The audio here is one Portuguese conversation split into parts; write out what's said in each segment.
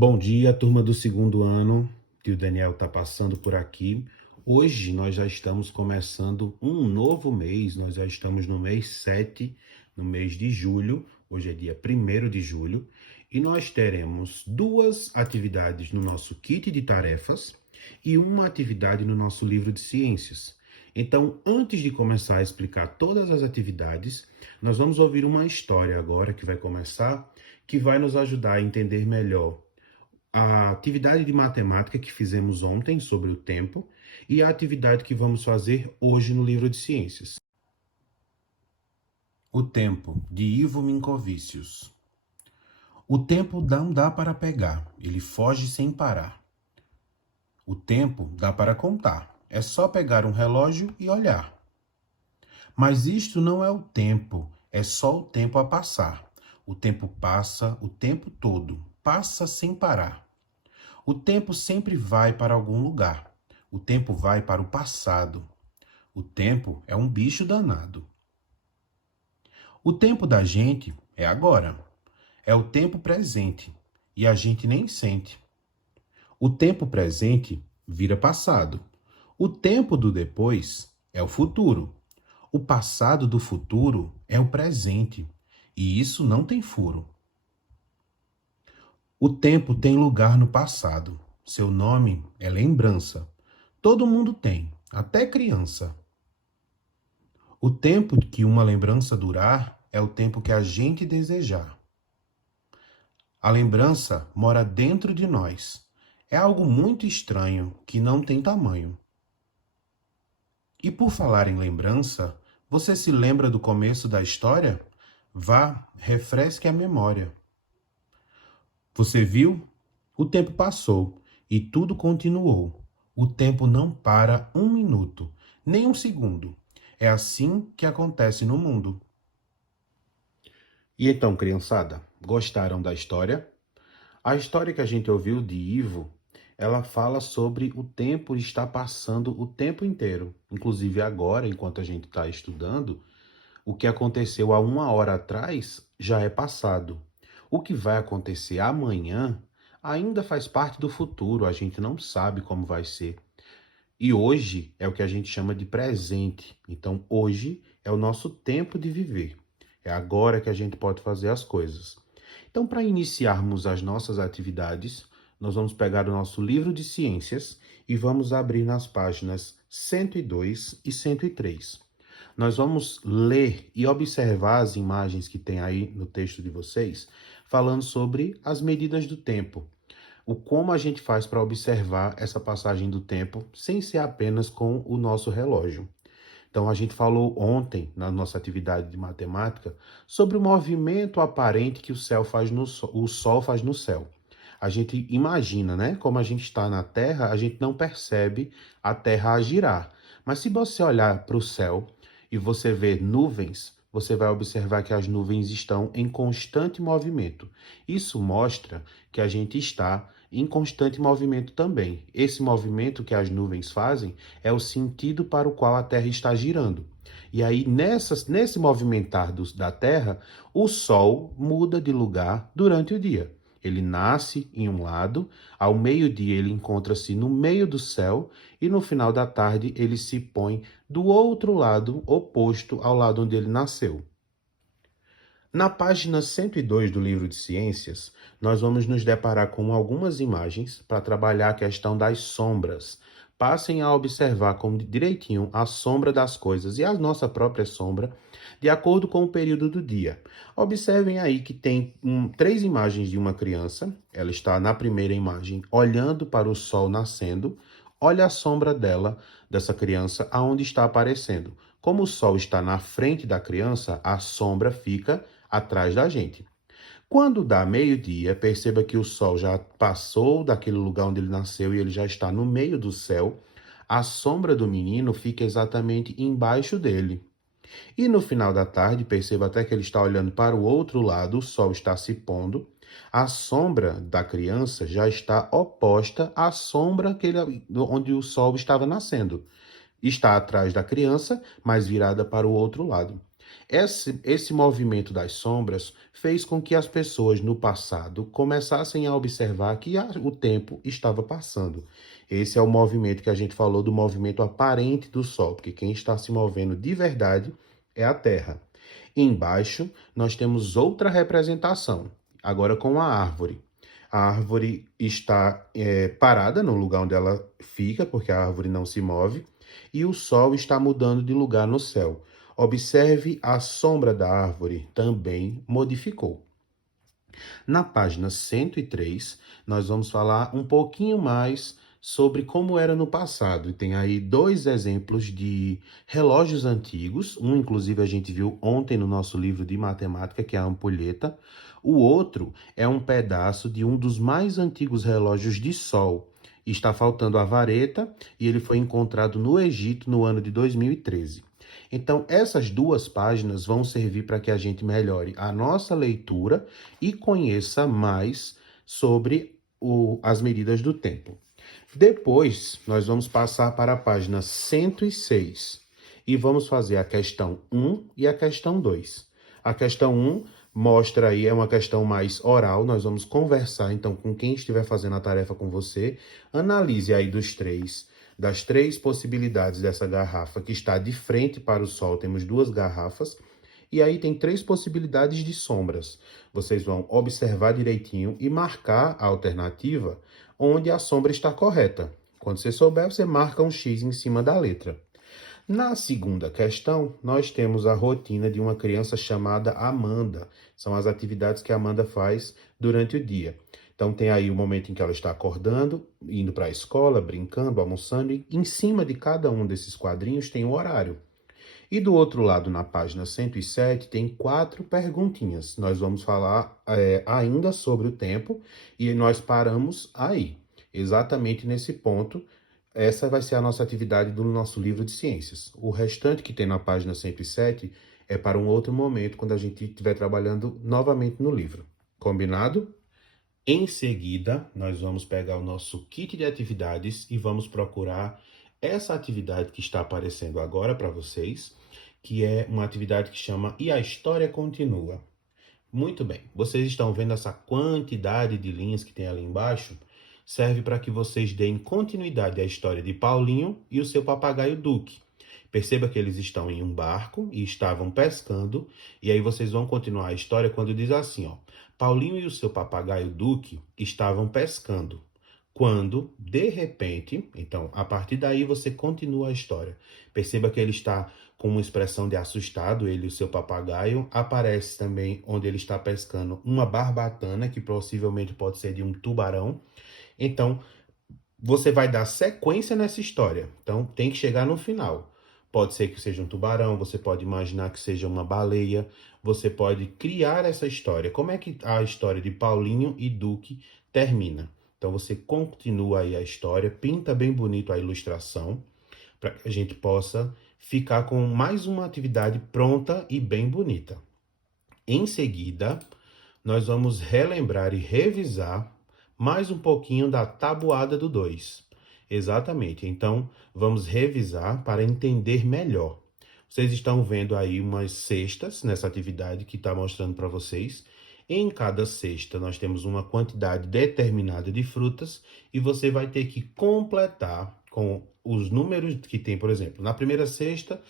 Bom dia, turma do segundo ano, que o Daniel está passando por aqui. Hoje nós já estamos começando um novo mês, nós já estamos no mês 7, no mês de julho. Hoje é dia 1º de julho e nós teremos duas atividades no nosso kit de tarefas e uma atividade no nosso livro de ciências. Então, antes de começar a explicar todas as atividades, nós vamos ouvir uma história agora que vai começar, que vai nos ajudar a entender melhor a atividade de matemática que fizemos ontem sobre o tempo e a atividade que vamos fazer hoje no livro de ciências. O tempo, de Ivo Minkovicius. O tempo não dá para pegar, ele foge sem parar. O tempo dá para contar, é só pegar um relógio e olhar. Mas isto não é o tempo, é só o tempo a passar. O tempo passa o tempo todo, passa sem parar. O tempo sempre vai para algum lugar. O tempo vai para o passado. O tempo é um bicho danado. O tempo da gente é agora. É o tempo presente. E a gente nem sente. O tempo presente vira passado. O tempo do depois é o futuro. O passado do futuro é o presente. E isso não tem furo. O tempo tem lugar no passado. Seu nome é lembrança. Todo mundo tem, até criança. O tempo que uma lembrança durar é o tempo que a gente desejar. A lembrança mora dentro de nós. É algo muito estranho que não tem tamanho. E por falar em lembrança, você se lembra do começo da história? Vá, refresque a memória. Você viu? O tempo passou e tudo continuou. O tempo não para um minuto, nem um segundo. É assim que acontece no mundo. E então, criançada, gostaram da história? A história que a gente ouviu de Ivo, ela fala sobre o tempo estar passando o tempo inteiro. Inclusive agora, enquanto a gente está estudando, o que aconteceu há 1 hora atrás já é passado. O que vai acontecer amanhã ainda faz parte do futuro, a gente não sabe como vai ser. E hoje é o que a gente chama de presente. Então, hoje é o nosso tempo de viver. É agora que a gente pode fazer as coisas. Então, para iniciarmos as nossas atividades, nós vamos pegar o nosso livro de ciências e vamos abrir nas páginas 102 e 103. Nós vamos ler e observar as imagens que tem aí no texto de vocês, falando sobre as medidas do tempo. O como a gente faz para observar essa passagem do tempo sem ser apenas com o nosso relógio. Então, a gente falou ontem, na nossa atividade de matemática, sobre o movimento aparente que o Sol faz no céu. A gente imagina, né? Como a gente está na Terra, a gente não percebe a Terra a girar. Mas se você olhar para o céu e você ver nuvens, você vai observar que as nuvens estão em constante movimento. Isso mostra que a gente está em constante movimento também. Esse movimento que as nuvens fazem é o sentido para o qual a Terra está girando. E aí, nesse movimentar da Terra, o Sol muda de lugar durante o dia. Ele nasce em um lado, ao meio-dia ele encontra-se no meio do céu e no final da tarde ele se põe do outro lado, oposto ao lado onde ele nasceu. Na página 102 do livro de ciências, nós vamos nos deparar com algumas imagens para trabalhar a questão das sombras. Passem a observar como direitinho a sombra das coisas e a nossa própria sombra, de acordo com o período do dia. Observem aí que tem 3 imagens de uma criança. Ela está na primeira imagem olhando para o sol nascendo. Olha a sombra dessa criança, aonde está aparecendo. Como o sol está na frente da criança, a sombra fica atrás da gente. Quando dá meio-dia, perceba que o sol já passou daquele lugar onde ele nasceu e ele já está no meio do céu. A sombra do menino fica exatamente embaixo dele. E no final da tarde, perceba até que ele está olhando para o outro lado, o sol está se pondo. A sombra da criança já está oposta à sombra onde o sol estava nascendo. Está atrás da criança, mas virada para o outro lado. Esse movimento das sombras fez com que as pessoas no passado começassem a observar que o tempo estava passando. Esse é o movimento que a gente falou do movimento aparente do Sol, porque quem está se movendo de verdade é a Terra. Embaixo, nós temos outra representação, agora com a árvore. A árvore está parada no lugar onde ela fica, porque a árvore não se move, e o Sol está mudando de lugar no céu. Observe a sombra da árvore também modificou. Na página 103, nós vamos falar um pouquinho mais sobre como era no passado. E tem aí dois exemplos de relógios antigos. Um, inclusive, a gente viu ontem no nosso livro de matemática, que é a ampulheta. O outro é um pedaço de um dos mais antigos relógios de sol. Está faltando a vareta e ele foi encontrado no Egito no ano de 2013. Então, essas duas páginas vão servir para que a gente melhore a nossa leitura e conheça mais sobre as medidas do tempo. Depois, nós vamos passar para a página 106 e vamos fazer a questão 1 e a questão 2. A questão 1 mostra aí, é uma questão mais oral, nós vamos conversar então com quem estiver fazendo a tarefa com você, analise aí das três possibilidades dessa garrafa que está de frente para o sol, temos duas garrafas, e aí tem três possibilidades de sombras. Vocês vão observar direitinho e marcar a alternativa onde a sombra está correta. Quando você souber, você marca um X em cima da letra. Na segunda questão, nós temos a rotina de uma criança chamada Amanda. São as atividades que a Amanda faz durante o dia. Então tem aí o momento em que ela está acordando, indo para a escola, brincando, almoçando, e em cima de cada um desses quadrinhos tem o horário. E do outro lado, na página 107, tem 4 perguntinhas. Nós vamos falar ainda sobre o tempo e nós paramos aí, exatamente nesse ponto. Essa vai ser a nossa atividade do nosso livro de ciências. O restante que tem na página 107 é para um outro momento, quando a gente estiver trabalhando novamente no livro. Combinado? Em seguida, nós vamos pegar o nosso kit de atividades e vamos procurar essa atividade que está aparecendo agora para vocês, que é uma atividade que chama E a História Continua. Muito bem, vocês estão vendo essa quantidade de linhas que tem ali embaixo? Serve para que vocês deem continuidade à história de Paulinho e o seu papagaio Duque. Perceba que eles estão em um barco e estavam pescando, e aí vocês vão continuar a história quando diz assim, ó. Paulinho e o seu papagaio Duque estavam pescando. Quando, de repente, então, a partir daí você continua a história. Perceba que ele está com uma expressão de assustado, ele e o seu papagaio. Aparece também, onde ele está pescando, uma barbatana, que possivelmente pode ser de um tubarão. Então, você vai dar sequência nessa história. Então, tem que chegar no final. Pode ser que seja um tubarão, você pode imaginar que seja uma baleia, você pode criar essa história. Como é que a história de Paulinho e Duque termina? Então, você continua aí a história, pinta bem bonito a ilustração, para que a gente possa ficar com mais uma atividade pronta e bem bonita. Em seguida, nós vamos relembrar e revisar mais um pouquinho da tabuada do 2. Exatamente. Então, vamos revisar para entender melhor. Vocês estão vendo aí umas cestas nessa atividade que está mostrando para vocês. Em cada cesta, nós temos uma quantidade determinada de frutas e você vai ter que completar com os números que tem, por exemplo, na primeira cesta.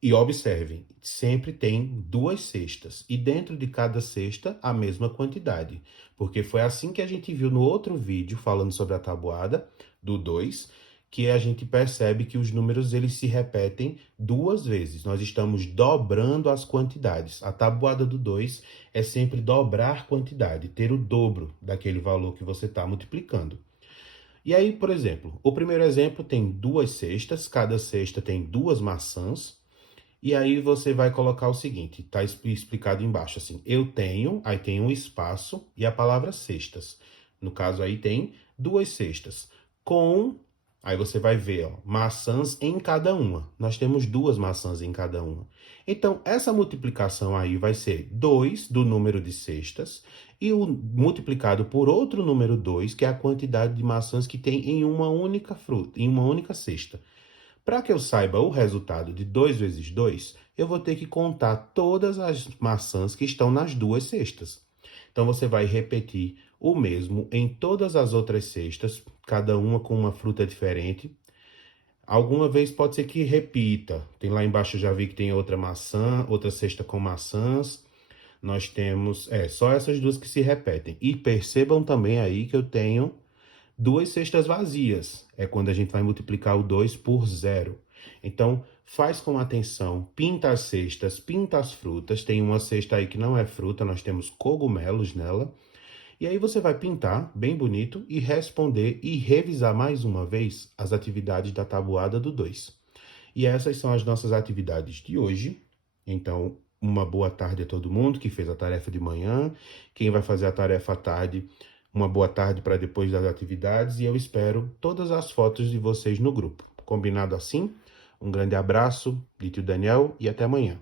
E observem, sempre tem 2 cestas, e dentro de cada cesta a mesma quantidade, porque foi assim que a gente viu no outro vídeo, falando sobre a tabuada do 2, que a gente percebe que os números eles se repetem 2 vezes, nós estamos dobrando as quantidades. A tabuada do 2 é sempre dobrar quantidade, ter o dobro daquele valor que você está multiplicando. E aí, por exemplo, o primeiro exemplo tem 2 cestas, cada cesta tem 2 maçãs. E aí você vai colocar o seguinte, tá explicado embaixo assim, eu tenho, aí tem um espaço e a palavra cestas. No caso aí tem 2 cestas. Aí você vai ver, ó, maçãs em cada uma. Nós temos 2 maçãs em cada uma. Então, essa multiplicação aí vai ser 2 do número de cestas e o multiplicado por outro número 2, que é a quantidade de maçãs que tem em uma única fruta, em uma única cesta. Para que eu saiba o resultado de 2 vezes 2, eu vou ter que contar todas as maçãs que estão nas duas cestas. Então, você vai repetir o mesmo em todas as outras cestas, cada uma com uma fruta diferente. Alguma vez pode ser que repita. Tem lá embaixo, eu já vi que tem outra maçã, outra cesta com maçãs. Nós temos, só essas duas que se repetem. E percebam também aí que eu tenho duas cestas vazias. É quando a gente vai multiplicar o 2 por 0. Então, faz com atenção, pinta as cestas, pinta as frutas. Tem uma cesta aí que não é fruta, nós temos cogumelos nela. E aí você vai pintar bem bonito e responder e revisar mais uma vez as atividades da tabuada do 2. E essas são as nossas atividades de hoje. Então, uma boa tarde a todo mundo que fez a tarefa de manhã. Quem vai fazer a tarefa à tarde, uma boa tarde para depois das atividades. E eu espero todas as fotos de vocês no grupo. Combinado assim? Um grande abraço de tio Daniel e até amanhã.